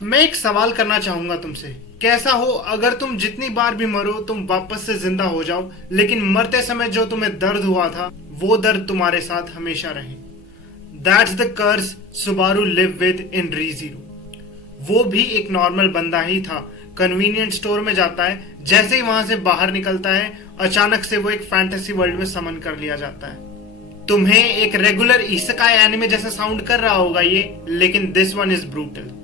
मैं एक सवाल करना चाहूंगा तुमसे। कैसा हो अगर तुम जितनी बार भी मरो तुम वापस से जिंदा हो जाओ, लेकिन मरते समय जो तुम्हें दर्द हुआ था वो दर्द तुम्हारे साथ हमेशा रहे। That's the curse Subaru live with in re zero. वो भी एक नॉर्मल बंदा ही था। कन्वीनियंट स्टोर में जाता है, जैसे ही वहां से बाहर निकलता है अचानक से वो एक फैंटेसी वर्ल्ड में समन कर लिया जाता है। तुम्हें एक रेगुलर इसेकाई एनिमे जैसा साउंड कर रहा होगा ये, लेकिन this one is brutal.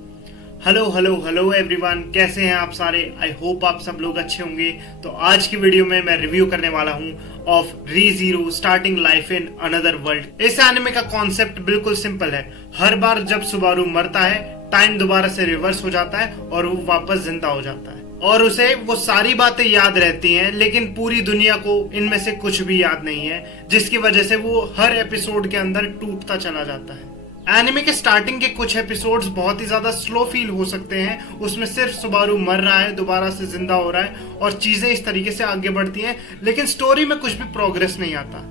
Hello hello hello everyone, कैसे हैं आप सारे? आई होप आप सब लोग अच्छे होंगे। तो आज की वीडियो में मैं रिव्यू करने वाला हूं ऑफ री zero starting life in another world. इस एनिमे का कॉन्सेप्ट बिल्कुल सिंपल है। हर बार जब सुबारू मरता है टाइम दोबारा से रिवर्स हो जाता है और वो वापस जिंदा हो जाता है और उसे वो सारी बातें याद रहती हैं, लेकिन पूरी दुनिया को इनमें से कुछ भी याद नहीं है, जिसकी वजह से वो हर एपिसोड के अंदर टूटता चला जाता है। एनिमे के स्टार्टिंग के कुछ एपिसोड्स बहुत ही ज्यादा स्लो फील हो सकते हैं। उसमें सिर्फ सुबारू मर रहा है, दोबारा से जिंदा हो रहा है और चीजें इस तरीके से आगे बढ़ती हैं, लेकिन स्टोरी में कुछ भी प्रोग्रेस नहीं आता।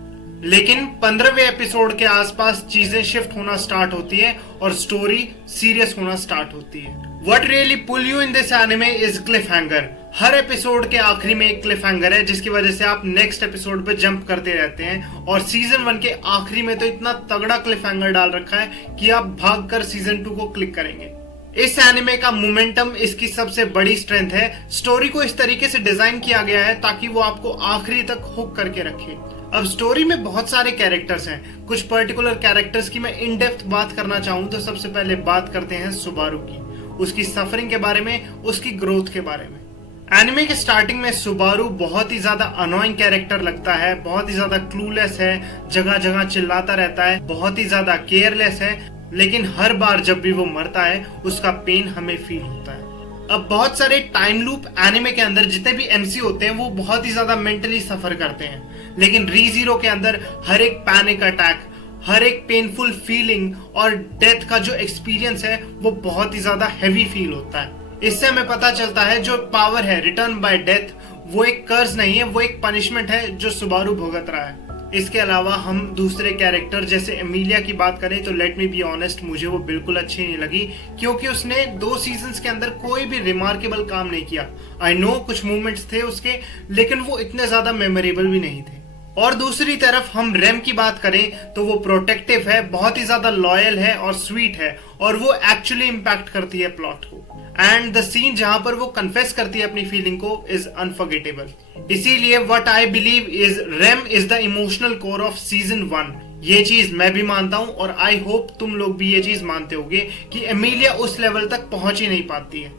लेकिन 15वें एपिसोड के आसपास चीजें शिफ्ट होना स्टार्ट होती है और स्टोरी सीरियस होना स्टार्ट होती है। What really pull you in this anime is cliffhanger। Her episode के आखिरी में एक क्लिफ हैंगर है, जिसकी वजह से आप नेक्स्ट एपिसोड पे जंप करते रहते हैं। और सीजन 1 के आखिरी में तो इतना तगड़ा क्लिफ हैंगर डाल रखा है कि आप भागकर सीजन 2 को क्लिक करेंगे। इस एनिमे का मोमेंटम इसकी सबसे बड़ी स्ट्रेंथ है। स्टोरी को इस तरीके से डिजाइन किया गया है ताकि वो आपको आखिरी तक हुक करके रखे। अब स्टोरी में बहुत सारे कैरेक्टर्स हैं। कुछ पर्टिकुलर कैरेक्टर्स की मैं इन डेप्थ बात करना चाहूँ तो सबसे पहले बात करते हैं सुबारू की, उसकी सफरिंग के बारे में, उसकी ग्रोथ के बारे में। एनिमे के स्टार्टिंग में सुबारू बहुत ही ज्यादा अनोइंग कैरेक्टर लगता है, बहुत ही ज्यादा क्लूलेस है, जगह जगह चिल्लाता रहता है, बहुत ही ज्यादा केयरलेस है, लेकिन हर बार जब भी वो मरता है उसका पेन हमें फील होता है। अब बहुत सारे टाइम लूप एनिमे के अंदर जितने भी एमसी होते हैं वो बहुत ही ज्यादा मेंटली सफर करते हैं, लेकिन री जीरो के अंदर हर एक पैनिक अटैक, हर एक पेनफुल फीलिंग और डेथ का जो एक्सपीरियंस है वो बहुत ही ज्यादा हैवी फील होता है। इससे हमें पता चलता है जो पावर है रिटर्न बाय डेथ वो एक कर्ज नहीं है, वो एक पनिशमेंट है जो सुबारू भुगत रहा है। इसके अलावा हम दूसरे कैरेक्टर जैसे एमिलिया की बात करें तो लेट मी बी ऑनेस्ट, मुझे वो बिल्कुल अच्छी नहीं लगी, क्योंकि उसने 2 सीजन्स के अंदर कोई भी रिमार्केबल काम नहीं किया। आई नो कुछ मूवमेंट्स थे उसके, लेकिन वो इतने ज्यादा मेमोरेबल भी नहीं थे। और दूसरी तरफ हम रेम की बात करें तो वो प्रोटेक्टिव है, बहुत ही ज्यादा लॉयल है और स्वीट है, और वो एक्चुअली इंपैक्ट करती है प्लॉट को। एंड द सीन जहां पर वो कन्फेस करती है अपनी फीलिंग को इज अनफॉरगेटेबल। इसीलिए what I believe is Rem is the emotional core of season 1। ये चीज मैं भी मानता हूं और आई होप तुम लोग भी ये चीज मानते होगे कि एमिलिया उस लेवल तक पहुंच ही नहीं पाती है।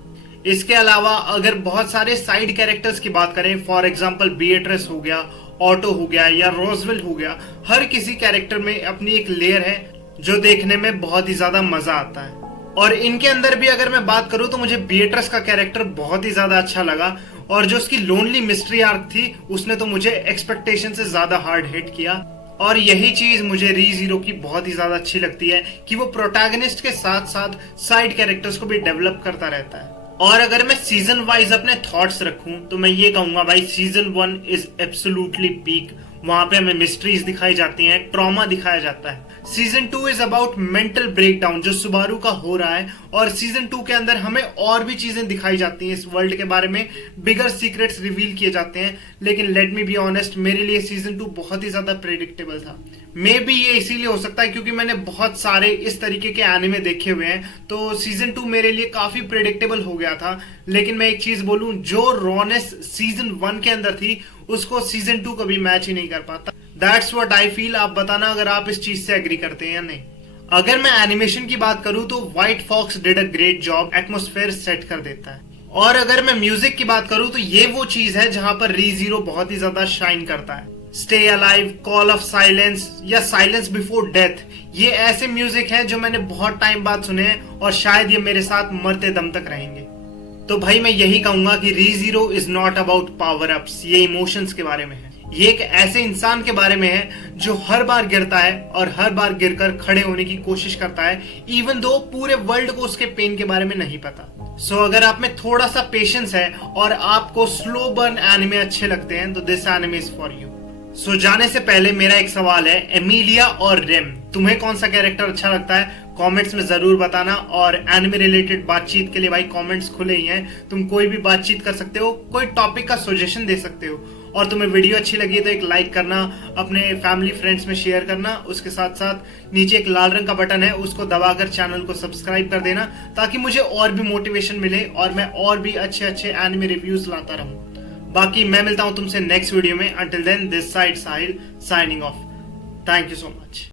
इसके अलावा अगर बहुत सारे साइड कैरेक्टर्स की बात करें, फॉर एग्जाम्पल बीएट्रेस हो गया, ऑटो हो गया या रोजवेल हो गया, हर किसी कैरेक्टर में अपनी एक लेयर है जो देखने में बहुत ही ज्यादा मजा आता है। और इनके अंदर भी अगर मैं बात करूं तो मुझे बीएट्रेस का कैरेक्टर बहुत ही ज्यादा अच्छा लगा, और जो उसकी लोनली मिस्ट्री आर्क थी उसने तो मुझे एक्सपेक्टेशन से ज्यादा हार्ड हिट किया। और यही चीज मुझे री जीरो की बहुत ही ज्यादा अच्छी लगती है कि वो प्रोटैगनिस्ट के साथ साथ साइड कैरेक्टर्स को भी डेवलप करता रहता है। और अगर मैं सीजन वाइज अपने थॉट्स रखूं तो मैं ये कहूंगा भाई सीजन 1 इज एब्सोल्युटली पीक। वहां पे हमें मिस्ट्रीज दिखाई जाती हैं, ट्रॉमा दिखाया जाता है। Season 2 is about mental breakdown जो सुबारू का हो रहा है, और सीजन 2 के अंदर हमें और भी चीजें दिखाई जाती हैं इस वर्ल्ड के बारे में, बिगर सीक्रेट्स रिवील किए जाते हैं। लेकिन लेट मी बी ऑनेस्ट, मेरे लिए सीजन 2 बहुत ही ज्यादा प्रेडिक्टेबल था। मे बी ये इसीलिए हो सकता है क्योंकि मैंने बहुत सारे इस तरीके के एनिमे देखे हुए हैं, तो सीजन 2 मेरे लिए काफी प्रेडिक्टेबल हो गया था। लेकिन मैं एक चीज बोलूं, जो रॉनेस सीजन 1 के अंदर थी उसको सीजन 2 कभी मैच ही नहीं कर पाता। That's what I feel. आप बताना अगर आप इस चीज से एग्री करते हैं या नहीं। अगर मैं एनिमेशन की बात करूं तो white fox did a great job, atmosphere set कर देता है। और अगर मैं म्यूजिक की बात करूं तो ये वो चीज है जहां पर री जीरो बहुत ही ज्यादा शाइन करता है। Stay alive, call of silence या साइलेंस बिफोर डेथ, ये ऐसे म्यूजिक हैं जो मैंने बहुत टाइम बाद सुने हैं और शायद ये मेरे साथ मरते दम तक रहेंगे। तो भाई मैं यही कहूंगा कि री zero is not about power ups, ये इमोशंस के बारे में है। ये एक ऐसे इंसान के बारे में है जो हर बार गिरता है और हर बार गिरकर खड़े होने की कोशिश करता है, इवन दो पूरे वर्ल्ड को उसके पेन के बारे में नहीं पता। सो अगर आप में थोड़ा सा पेशेंस है और आपको स्लो बर्न एनिमे अच्छे लगते हैं तो this anime is for you. सो जाने से पहले मेरा एक सवाल है, एमिलिया और रेम, तुम्हें कौन सा कैरेक्टर अच्छा लगता है? कमेंट्स में जरूर बताना। और एनिमे रिलेटेड बातचीत के लिए भाई कमेंट्स खुले ही हैं, तुम कोई भी बातचीत कर सकते हो, कोई टॉपिक का सजेशन दे सकते हो। और तुम्हें वीडियो अच्छी लगी तो एक लाइक करना, अपने फैमिली फ्रेंड्स में शेयर करना। उसके साथ साथ नीचे एक लाल रंग का बटन है, उसको दबाकर चैनल को सब्सक्राइब कर देना, ताकि मुझे और भी मोटिवेशन मिले और मैं और भी अच्छे अच्छे एनिमे रिव्यूज लाता रहूं। बाकी मैं मिलता हूं तुमसे नेक्स्ट वीडियो में। Until then, this side Sahil signing off. Thank you so much.